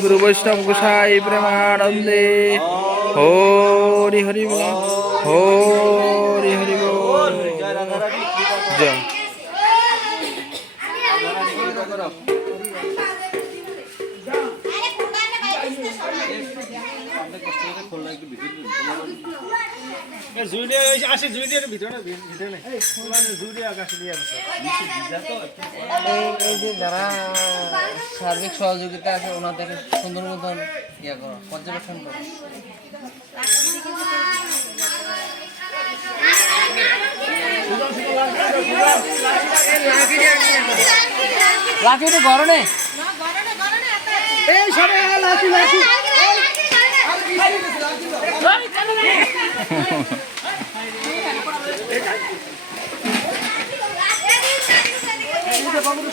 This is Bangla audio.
গুরু বৈষ্ণব গোসাই প্রেমানন্দে হরি হরি হরি হরি জয় জুইডিয়ার ভিতরে এই এই যে যারা সার্বিক সহযোগিতা আছে ওনাদের সুন্দর মতন ইয়ে করো পর্যবেক্ষণ করো। লাঠিটা গরনে এই সরে লাঠি লাঠি। で